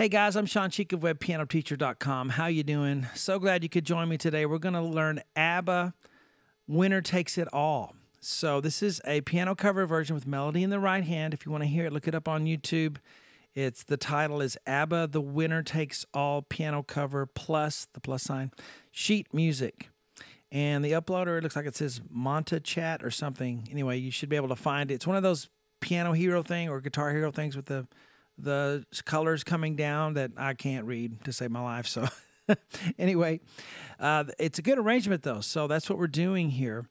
Hey guys, I'm Shawn Cheek of WebPianoTeacher.com. How you doing? So glad you could join me today. We're going to learn ABBA, Winner Takes It All. So this is a piano cover version with melody in the right hand. If you want to hear it, look it up on YouTube. The title is ABBA, The Winner Takes All Piano Cover plus, the plus sign, sheet music. And the uploader, it looks like it says Monta Chat or something. Anyway, you should be able to find it. It's one of those Piano Hero thing or Guitar Hero things with the colors coming down that I can't read to save my life. So anyway, it's a good arrangement though. So that's what we're doing here.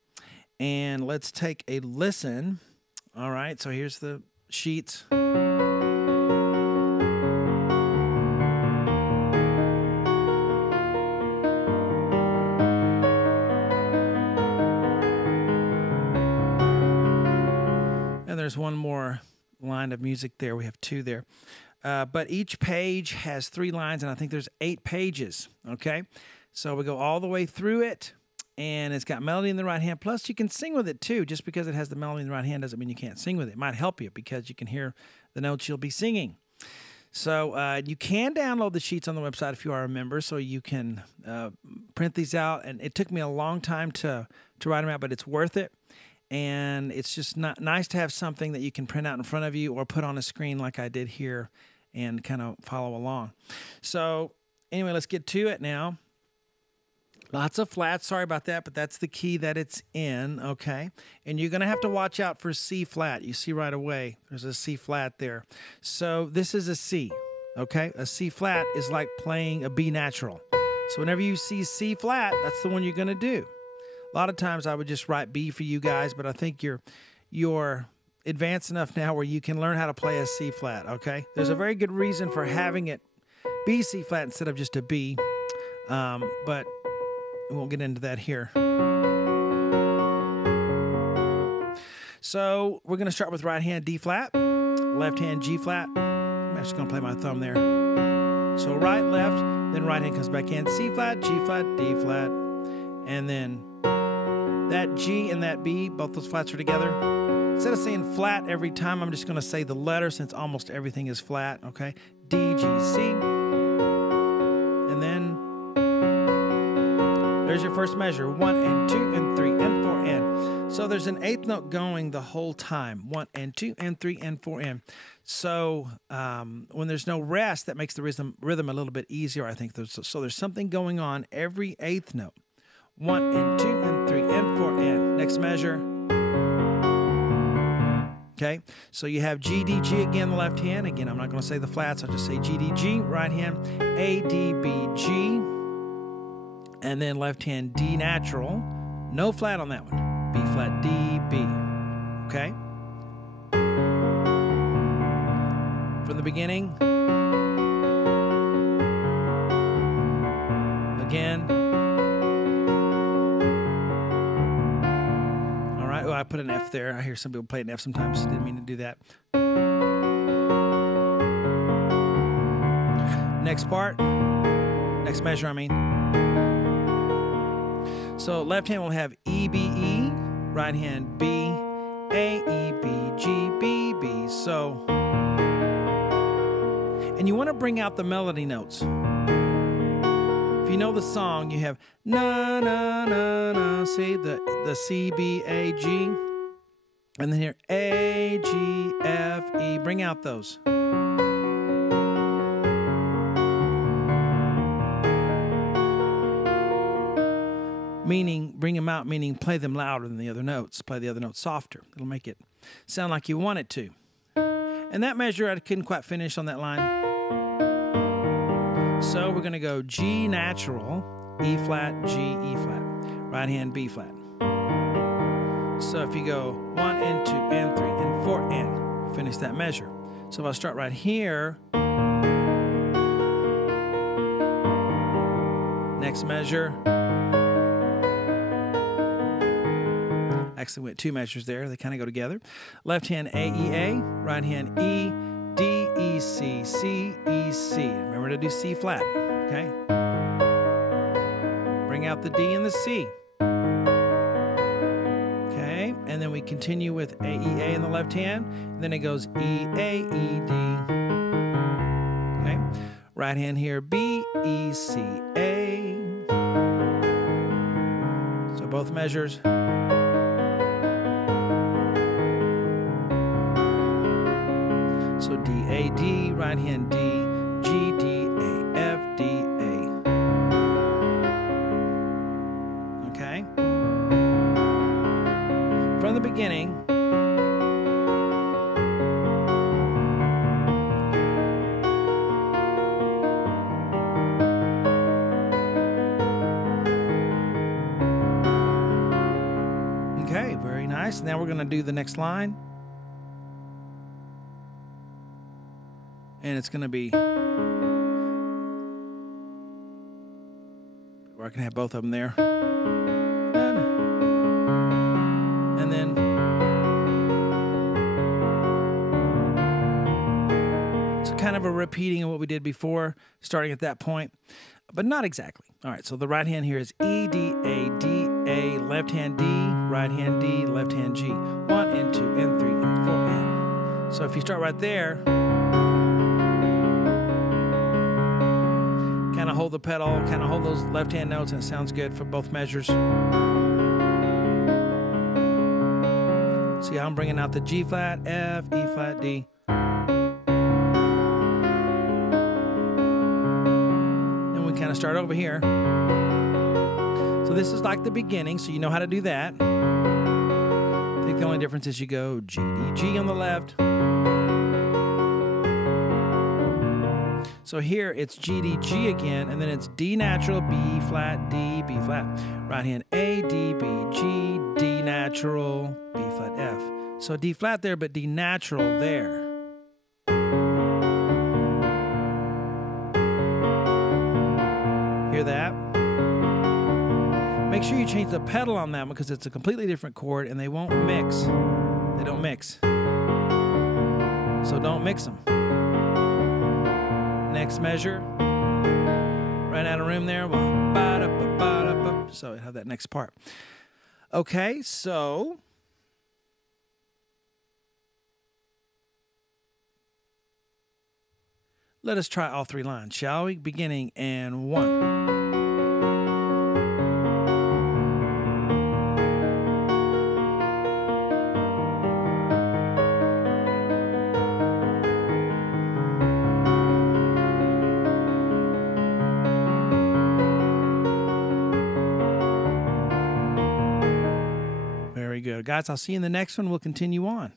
And let's take a listen. All right, so here's the sheets. And there's one more line of music there. We have two there. But each page has 3 lines, and I think there's 8 pages, okay? So we go all the way through it, and it's got melody in the right hand. Plus, you can sing with it, too. Just because it has the melody in the right hand doesn't mean you can't sing with it. It might help you because you can hear the notes you'll be singing. So you can download the sheets on the website if you are a member, so you can print these out. And it took me a long time to write them out, but it's worth it. And it's just nice to have something that you can print out in front of you or put on a screen like I did here and kind of follow along. So anyway, let's get to it now. Lots of flats. Sorry about that, but that's the key that it's in, okay? And you're going to have to watch out for C flat. You see right away there's a C flat there. So this is a C, okay? A C flat is like playing a B natural. So whenever you see C flat, that's the one you're going to do. A lot of times I would just write B for you guys, but I think you're advanced enough now where you can learn how to play a C flat, okay? There's a very good reason for having it be C flat instead of just a B, but we won't get into that here. So we're going to start with right hand D flat, left hand G flat. I'm actually going to play my thumb there. So right, left, then right hand comes back in, C flat, G flat, D flat, and then that G and that B, both those flats are together. Instead of saying flat every time, I'm just going to say the letter since almost everything is flat, okay? D, G, C. And then there's your first measure. 1 and 2 and 3 and 4 and. So there's an 8th note going the whole time. 1 and 2 and 3 and 4 and. So when there's no rest, that makes the rhythm a little bit easier, I think. So there's something going on every 8th note. 1 and 2 and 3 and 4 and. Next measure. Okay, so you have G, D, G again, the left hand. Again, I'm not going to say the flats. I'll just say G, D, G, right hand. A, D, B, G. And then left hand D natural. No flat on that one. B flat, D, B. Okay? From the beginning. Again. I put an F there. I hear some people play an F sometimes. Didn't mean to do that. Next part. Next measure, I mean. So left hand will have E, B, E. Right hand B, A, E, B, G, B, B. So, and you want to bring out the melody notes. If you know the song, you have na na na na. See the C, B, A, G, and then here A, G, F, E. Bring out those. Meaning, bring them out. Meaning, play them louder than the other notes. Play the other notes softer. It'll make it sound like you want it to. And that measure I couldn't quite finish on that line. So we're going to go G natural, E flat, G, E flat, right hand B flat. So if you go 1 and 2 and 3 and 4 and, finish that measure. So if I start right here, next measure. Actually went 2 measures there. They kind of go together. Left hand A, E, A, right hand E, D, E, C, C, E, C. Remember to do C flat, okay? Bring out the D and the C. Okay, and then we continue with A, E, A in the left hand. And then it goes E, A, E, D. Okay, Right hand here, B, E, C, A. So both measures. So D, A, D, right hand D, G, D, A, F, D, A. Okay? From the beginning. Okay, very nice. Now we're going to do the next line. And it's going to be, or I can have both of them there. And then, it's kind of a repeating of what we did before, starting at that point, but not exactly. All right, so the right hand here is E, D, A, D, A, left hand D, right hand D, left hand G. 1 and 2 and 3 and 4 and. So if you start right there, kind of hold the pedal, kind of hold those left hand notes, and it sounds good for both measures. See how I'm bringing out the G flat, F, E flat, D. Then we kind of start over here. So this is like the beginning, so you know how to do that. I think the only difference is you go G, D, G on the left. So here it's G, D, G again, and then it's D natural, B flat, D, B flat. Right hand A, D, B, G, D natural, B flat, F. So D flat there, but D natural there. Hear that? Make sure you change the pedal on that one because it's a completely different chord and they won't mix. They don't mix. So don't mix them. Next measure. Ran out of room there. So I have that next part. Okay, so let us try all three lines, shall we? Beginning and 1. Very good. Guys, I'll see you in the next one. We'll continue on.